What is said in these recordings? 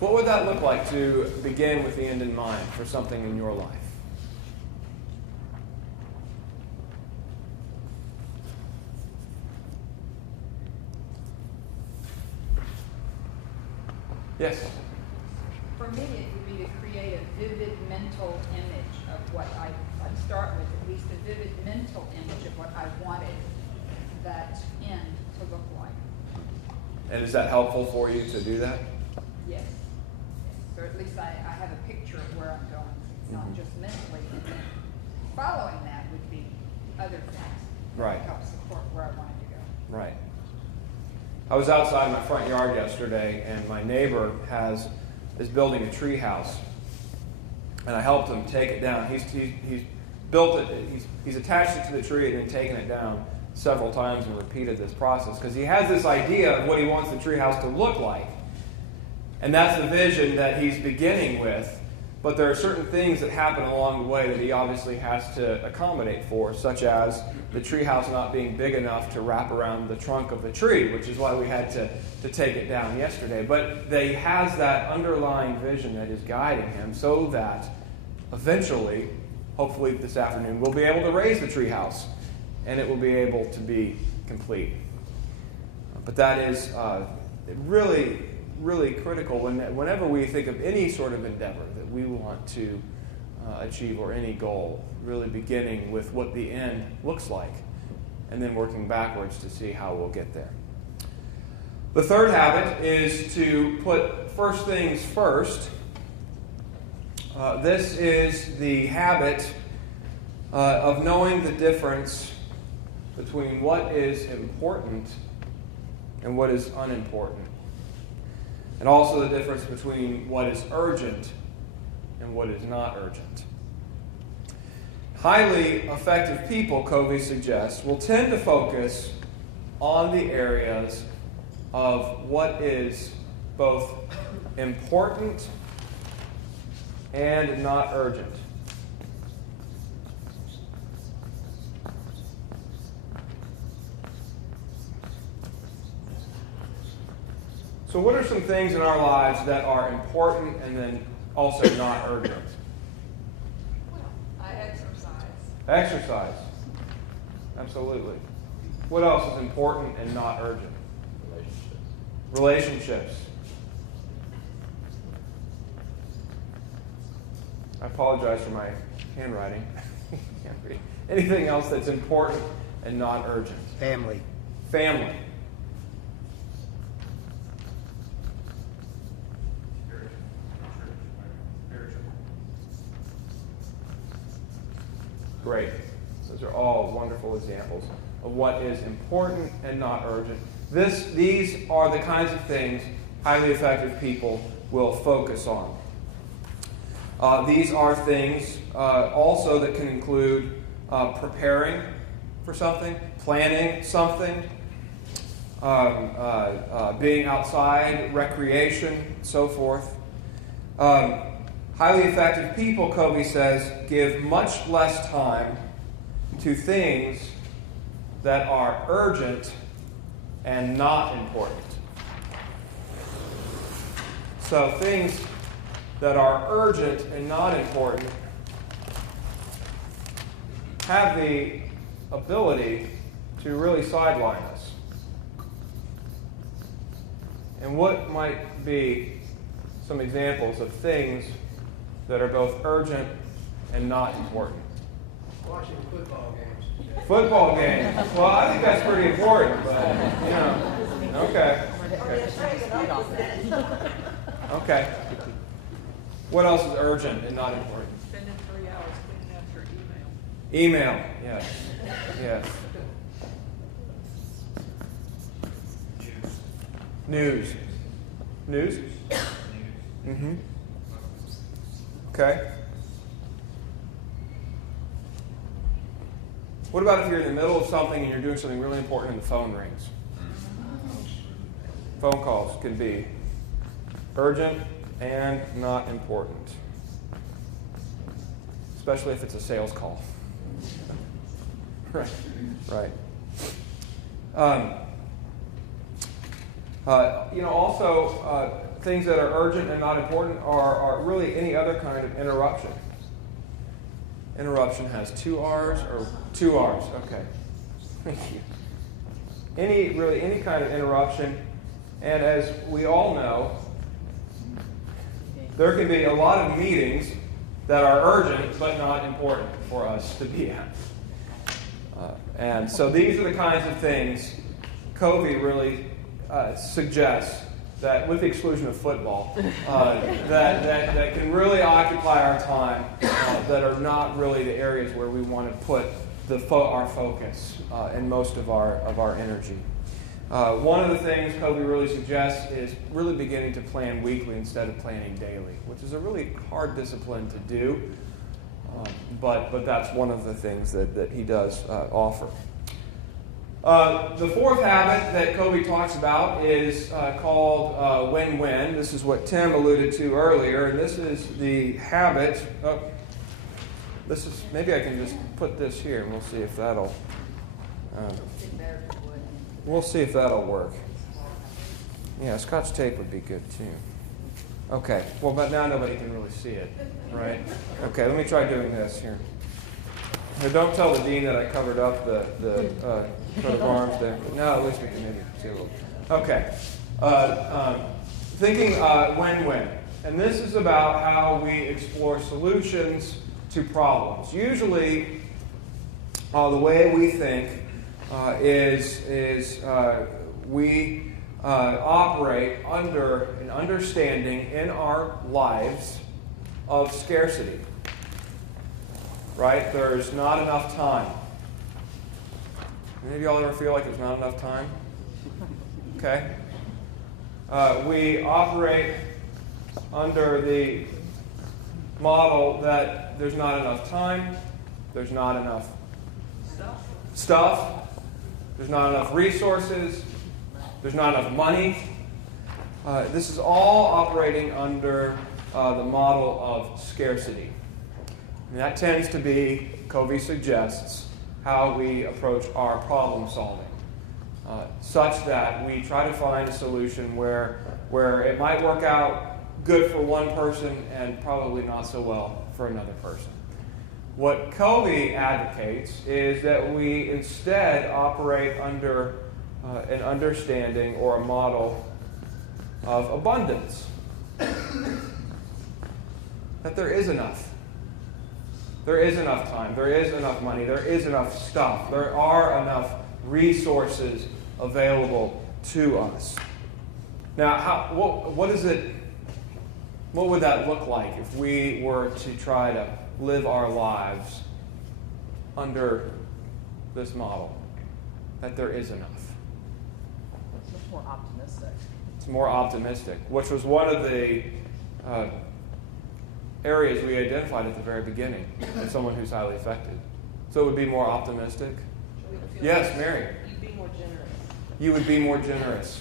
What would that look like to begin with the end in mind for something in your life? Yes? For me, it would be to create a vivid mental image of what I'd start with, at least a vivid mental image of what I wanted that end to look like. And is that helpful for you to do that? Yes. Or at least I have a picture of where I'm going, not just mentally. And then following that would be other things that help support where I wanted to go. Right. I was outside my front yard yesterday, and my neighbor is building a tree house, and I helped him take it down. He's built it. He's attached it to the tree and then taken it down several times and repeated this process because he has this idea of what he wants the tree house to look like, and that's the vision that he's beginning with. But there are certain things that happen along the way that he obviously has to accommodate for, such as the treehouse not being big enough to wrap around the trunk of the tree, which is why we had to take it down yesterday. But he has that underlying vision that is guiding him so that eventually, hopefully this afternoon, we'll be able to raise the treehouse and it will be able to be complete. But that is really, really critical whenever we think of any sort of endeavor that we want to achieve, or any goal, really beginning with what the end looks like and then working backwards to see how we'll get there. The third habit is to put first things first. This is the habit of knowing the difference between what is important and what is unimportant. And also the difference between what is urgent and what is not urgent. Highly effective people, Covey suggests, will tend to focus on the areas of what is both important and not urgent. So what are some things in our lives that are important and then also not urgent? Well, I exercise. Exercise. Absolutely. What else is important and not urgent? Relationships. I apologize for my handwriting. Can't read. Anything else that's important and not urgent? Family. Family. Great. Those are all wonderful examples of what is important and not urgent. These are the kinds of things highly effective people will focus on. These are things also that can include preparing for something, planning something, being outside, recreation, so forth. Highly effective people, Covey says, give much less time to things that are urgent and not important. So things that are urgent and not important have the ability to really sideline us. And what might be some examples of things that are both urgent and not important? Watching football games. Football games. Well, I think that's pretty important, but, you know. Okay. Okay. What else is urgent and not important? Spending 3 hours cleaning up your email. Email. Yes. Yes. News. News? Mm-hmm. Okay. What about if you're in the middle of something and you're doing something really important and the phone rings? Phone calls can be urgent and not important, especially if it's a sales call. Right. Also, things that are urgent and not important are really any other kind of interruption. Interruption has 2 R's or 2 R's. Okay. Thank you. Any kind of interruption. And as we all know, there can be a lot of meetings that are urgent but not important for us to be at. And so these are the kinds of things Covey really suggests that, with the exclusion of football, that can really occupy our time, that are not really the areas where we want to put our focus and most of our energy. One of the things Covey really suggests is really beginning to plan weekly instead of planning daily, which is a really hard discipline to do, but that's one of the things that he does offer. The fourth habit that Covey talks about is called win-win. This is what Tim alluded to earlier, and this is the habit. Maybe I can just put this here, and we'll see if that'll. We'll see if that'll work. Yeah, Scotch tape would be good too. Okay. Well, but now nobody can really see it, right? Okay. Let me try doing this here. Now, don't tell the dean that I covered up the coat of arms there. No, at least we can maybe see a little. Okay. Thinking win-win. And this is about how we explore solutions to problems. Usually, the way we think is we operate under an understanding in our lives of scarcity. Right? There's not enough time. Any of y'all ever feel like there's not enough time? Okay. We operate under the model that there's not enough time, there's not enough stuff, there's not enough resources, there's not enough money. This is all operating under the model of scarcity. And that tends to be, Covey suggests, how we approach our problem solving, such that we try to find a solution where it might work out good for one person and probably not so well for another person. What Covey advocates is that we instead operate under an understanding or a model of abundance. That there is enough. There is enough time. There is enough money. There is enough stuff. There are enough resources available to us. Now, what would that look like if we were to try to live our lives under this model? That there is enough. It's much more optimistic. It's more optimistic, which was one of the areas we identified at the very beginning as someone who's highly affected. So it would be more optimistic. Yes, Mary. You'd be more generous. You would be more generous.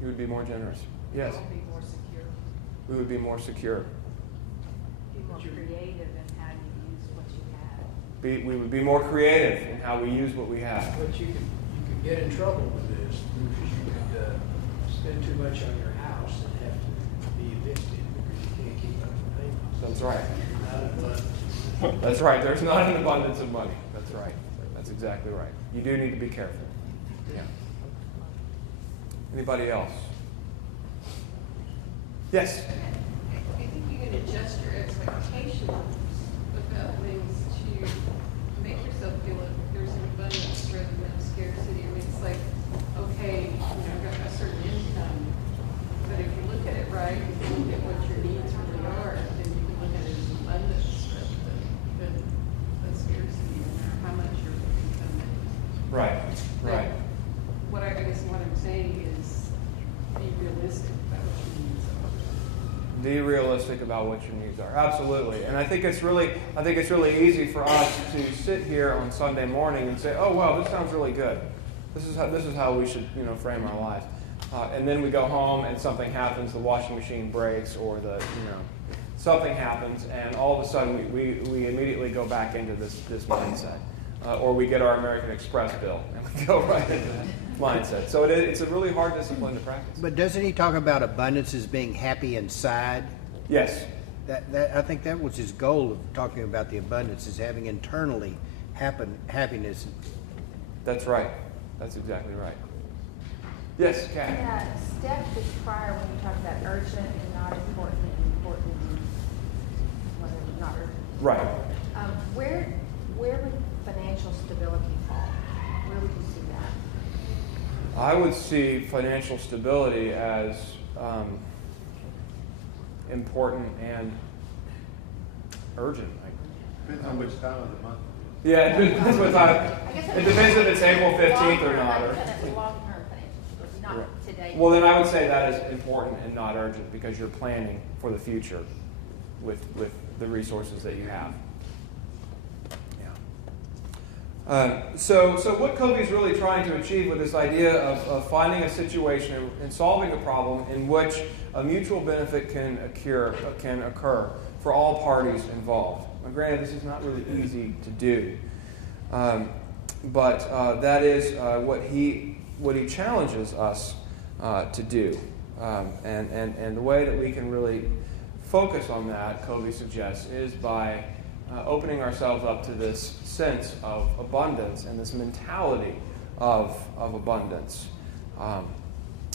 You would be more generous. Yes. Be more secure. We would be more secure. Be more creative in how you use what you have. We would be more creative in how we use what we have. But you could get in trouble with this because you could spend too much on your house and have to be evicted because you can't keep up the payments. That's right. Not abundance. That's right. There's not an abundance of money. That's right. That's exactly right. You do need to be careful. Yeah. Anybody else? Yes? I think you can adjust your expectations about things to make yourself feel like there's an abundance rather than a scarcity. I mean, it's like, okay, I've got a certain income, but if you look at it right, if you look at what your needs really are, then you can look at it as abundance rather than a scarcity, no matter how much your income is. Right. Right. But I guess what I'm saying is be realistic about what your needs are. Be realistic about what your needs are. Absolutely. And I think it's really easy for us to sit here on Sunday morning and say, "Oh, well, this sounds really good. This is how we should, frame our lives." And then we go home and something happens, the washing machine breaks, or something happens, and all of a sudden we immediately go back into this mindset. Or we get our American Express bill and we go right into that. mindset. So it's a really hard discipline to practice. But doesn't he talk about abundance as being happy inside? Yes. That I think that was his goal of talking about the abundance, is having internally happiness. That's right. That's exactly right. Yes, Kat. Yeah, step is prior when you talk about urgent and not important and important and whatever, not urgent. Right. Where would financial stability fall? Where would you see that? I would see financial stability as important and urgent. Depends on which time of the month. Yeah, it depends what time. It depends if it's April 15th or not. Long-term financial stability, not today. Well, then I would say that is important and not urgent because you're planning for the future with the resources that you have. So what Covey's really trying to achieve with this idea of finding a situation and solving a problem in which a mutual benefit can occur for all parties involved. Now, granted, this is not really easy to do, but that is what he challenges us to do, and the way that we can really focus on that, Covey suggests, is by opening ourselves up to this sense of abundance and this mentality of abundance.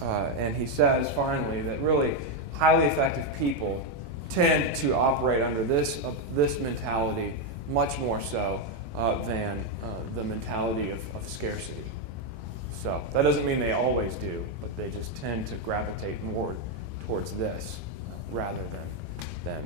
And he says, finally, that really highly effective people tend to operate under this mentality much more so than the mentality of scarcity. So that doesn't mean they always do, but they just tend to gravitate more towards this rather than